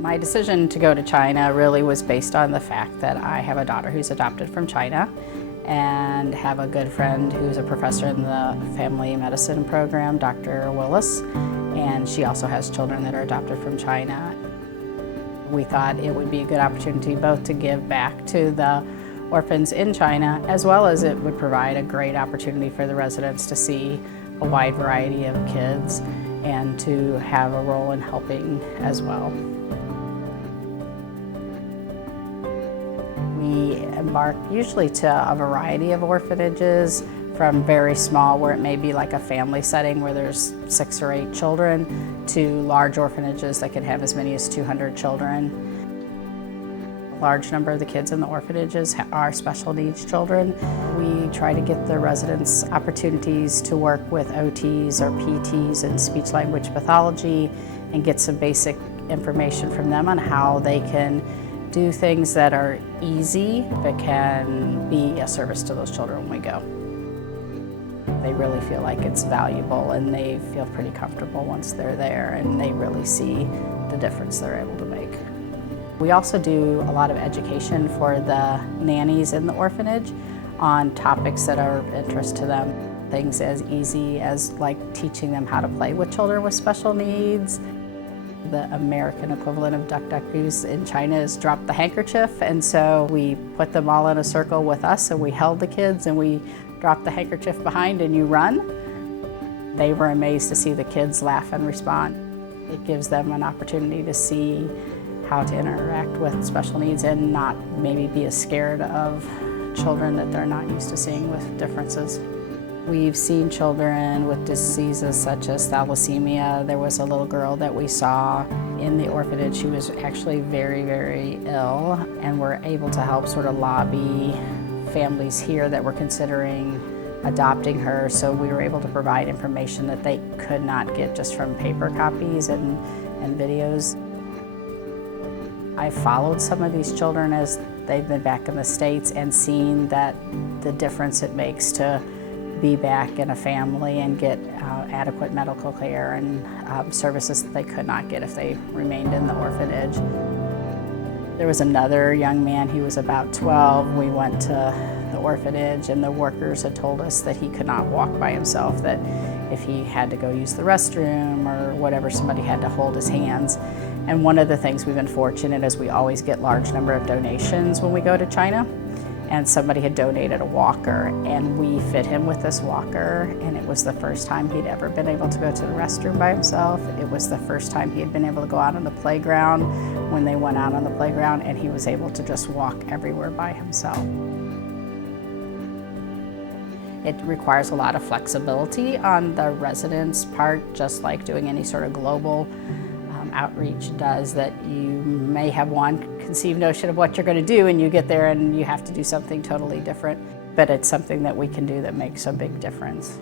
My decision to go to China really was based on the fact that I have a daughter who's adopted from China and have a good friend who's a professor in the family medicine program, Dr. Willis, and she also has children that are adopted from China. We thought it would be a good opportunity both to give back to the orphans in China, as well as it would provide a great opportunity for the residents to see a wide variety of kids and to have a role in helping as well. We embark usually to a variety of orphanages, from very small, where it may be like a family setting where there's 6 or 8 children, to large orphanages that can have as many as 200 children. A large number of the kids in the orphanages are special needs children. We try to get the residents opportunities to work with OTs or PTs in speech-language pathology and get some basic information from them on how they can do things that are easy but can be a service to those children when we go. They really feel like it's valuable and they feel pretty comfortable once they're there, and they really see the difference they're able to make. We also do a lot of education for the nannies in the orphanage on topics that are of interest to them. Things as easy as like teaching them how to play with children with special needs. The American equivalent of duck, duck, goose in China is drop the handkerchief, and so we put them all in a circle with us and we held the kids and we dropped the handkerchief behind and you run. They were amazed to see the kids laugh and respond. It gives them an opportunity to see how to interact with special needs and not maybe be as scared of children that they're not used to seeing with differences. We've seen children with diseases such as thalassemia. There was a little girl that we saw in the orphanage. She was actually very, very ill, and we're able to help sort of lobby families here that were considering adopting her, so we were able to provide information that they could not get just from paper copies and videos. I followed some of these children as they've been back in the States and seen that the difference it makes to be back in a family and get adequate medical care and services that they could not get if they remained in the orphanage. There was another young man, he was about 12. We went to the orphanage and the workers had told us that he could not walk by himself, that if he had to go use the restroom or whatever, somebody had to hold his hands. And one of the things we've been fortunate is we always get large number of donations when we go to China. And somebody had donated a walker, and we fit him with this walker, and it was the first time he'd ever been able to go to the restroom by himself. It was the first time he had been able to go out on the playground when they went out on the playground, and he was able to just walk everywhere by himself. It requires a lot of flexibility on the residents' part, just like doing any sort of global outreach does, that you may have one conceived notion of what you're going to do and you get there and you have to do something totally different. But it's something that we can do that makes a big difference.